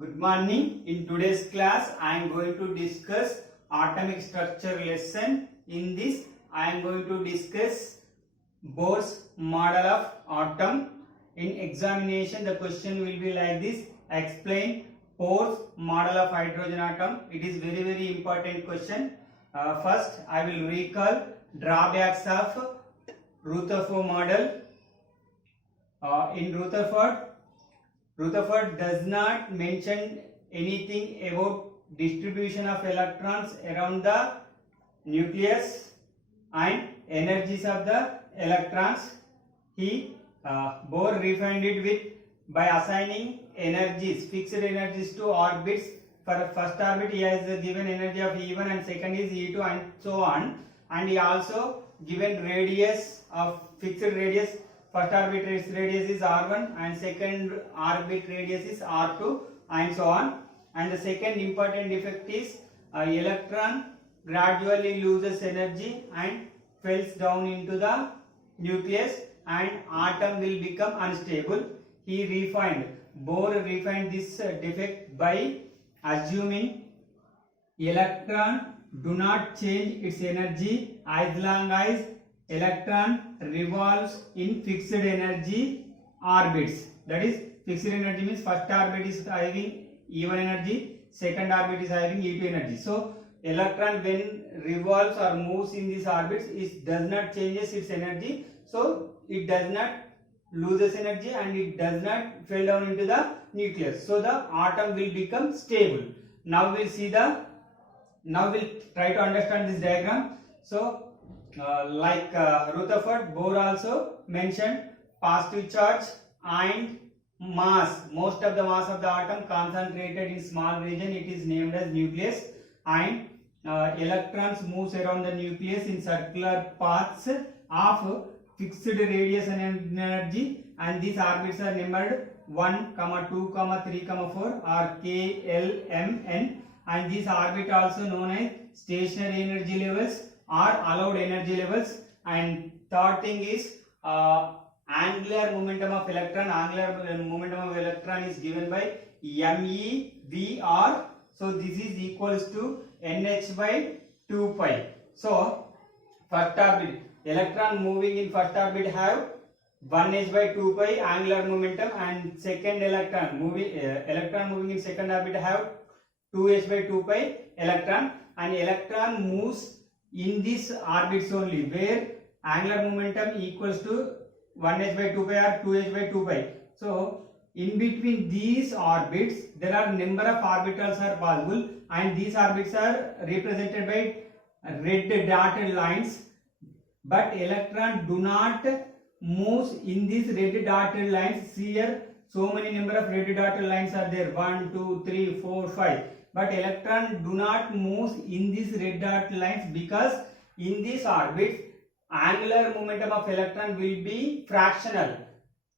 Good morning. In today's class, I am going to discuss atomic structure lesson. In this, I am going to discuss Bohr's model of atom. In examination, the question will be like this: explain Bohr's model of hydrogen atom. It is very important question. First, I will recall drawbacks of Rutherford model. In Rutherford does not mention anything about distribution of electrons around the nucleus and energies of the electrons. Bohr refined it by assigning energies, fixed energies to orbits. For first orbit, he has given energy of E1 and second is E2 and so on. And he also given radius of fixed radius. First orbit radius is R1 and second orbit radius is R2 and so on. And the second important effect is electron gradually loses energy and falls down into the nucleus and atom will become unstable. Bohr refined this defect by assuming electron do not change its energy as long as electron revolves in fixed energy orbits. That is, fixed energy means first orbit is having E1 energy, second orbit is having E2 energy. So electron when revolves or moves in these orbits, it does not changes its energy. So it does not loses energy and it does not fall down into the nucleus. So the atom will become stable. Now we'll try to understand this diagram. So like Rutherford, Bohr also mentioned positive charge and mass. Most of the mass of the atom concentrated in small region. It is named as nucleus, and electrons moves around the nucleus in circular paths of fixed radius and energy, and these orbits are numbered 1, 2, 3, 4 or K, L, M, N, and these orbit also known as stationary energy levels or allowed energy levels. And third thing is angular momentum of electron. Angular momentum of electron is given by MeVr. So this is equals to NH by 2 pi. So first orbit, electron moving in first orbit have 1h by 2 pi angular momentum, and second electron moving in second orbit have 2h by 2 pi electron, and electron moves in these orbits only where angular momentum equals to 1h by 2 pi or 2h by 2 pi. So in between these orbits there are number of orbitals are possible, and these orbits are represented by red dotted lines, but electron do not moves in these red dotted lines. Here so many number of red dotted lines are there, 1, 2, 3, 4, 5. But electron do not move in these red dot lines because in this orbit angular momentum of electron will be fractional.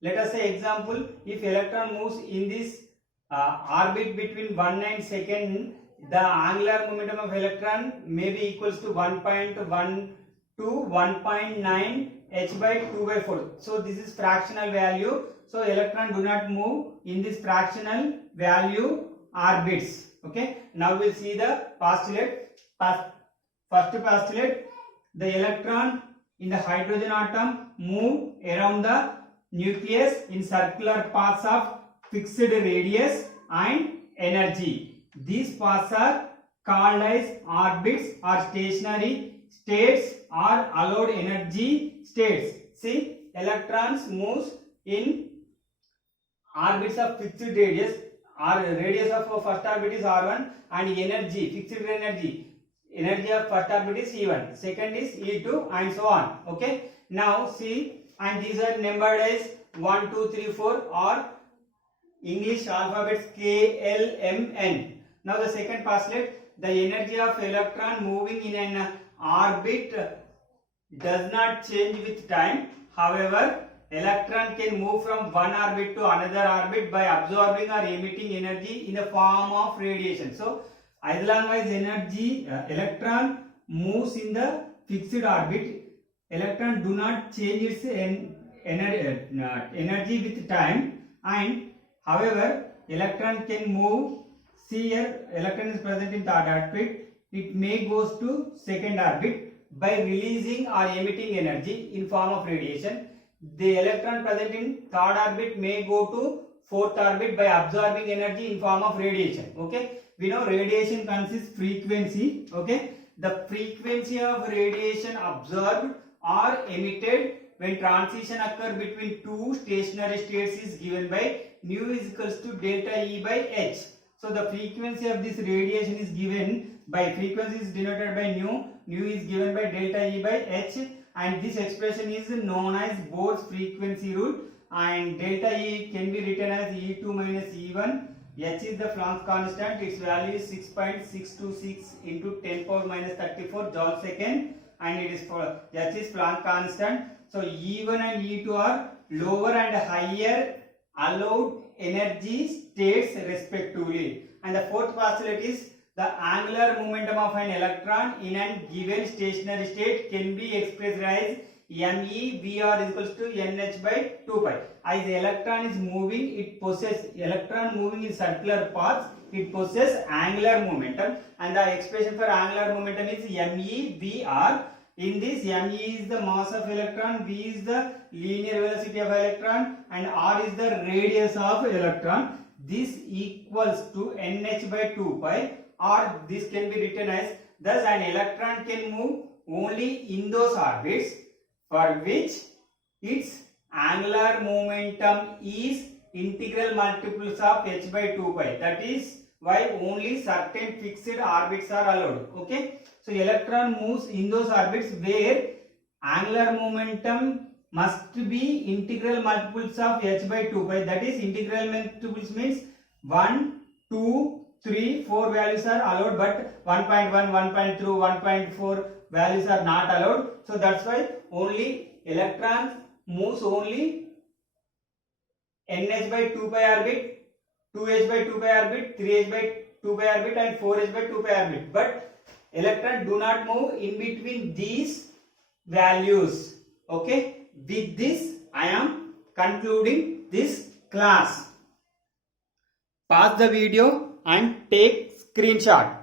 Let us say example, if electron moves in this orbit between 1 and second, the angular momentum of electron may be equals to 1.1 to 1.9 h by 2 by 4. So this is fractional value. So electron do not move in this fractional value orbits. Okay, now we'll see the postulate. First postulate: the electron in the hydrogen atom move around the nucleus in circular paths of fixed radius and energy. These paths are called as orbits or stationary states or allowed energy states. See, electrons moves in orbits of fixed radius. Radius of first orbit is R1 and fixed energy of first orbit is E1, second is E2 and so on. Okay, now see, and these are numbered as 1, 2, 3, 4 or English alphabets K, L, M, N. Now the second postulate: the energy of electron moving in an orbit does not change with time. However, electron can move from one orbit to another orbit by absorbing or emitting energy in the form of radiation. So as long as electron moves in the fixed orbit, electron do not change its energy with time, and however electron can move. See here, electron is present in third orbit. It may goes to second orbit by releasing or emitting energy in form of radiation. The electron present in third orbit may go to fourth orbit by absorbing energy in form of radiation. Okay, we know radiation consists frequency. Okay, the frequency of radiation absorbed or emitted when transition occur between two stationary states is given by nu is equals to delta E by h. So the frequency of this radiation is given by, frequency is denoted by nu is given by delta E by h, and this expression is known as Bohrs frequency rule, and delta E can be written as E2 minus E1. H is the Planck constant, its value is 6.626 into 10 power minus 34 joule second, and it is for H is Planck constant. So E1 and E2 are lower and higher allowed energy states respectively. And the fourth postulate is the angular momentum of an electron in a given stationary state can be expressed as MEVR is equals to NH by 2 pi. As the electron is moving, it possesses, electron moving in circular paths, it possesses angular momentum, and the expression for angular momentum is MEVR. In this, me is the mass of electron, v is the linear velocity of electron, and r is the radius of electron. This equals to nh by 2 pi, or this can be written as, thus an electron can move only in those orbits for which its angular momentum is integral multiples of h by 2 pi. That is why only certain fixed orbits are allowed. Okay, so electron moves in those orbits where angular momentum must be integral multiples of h by 2 pi. That is, integral multiples means 1, 2, 3, 4 values are allowed, but 1.1, 1.2, 1.4 values are not allowed. So that's why only electron moves only nh by 2 pi orbit, 2h by 2 pi orbit, 3h by 2 pi orbit, and 4h by 2 pi orbit. But electron do not move in between these values. Okay, with this I am concluding this class. Pause the video and take screenshot.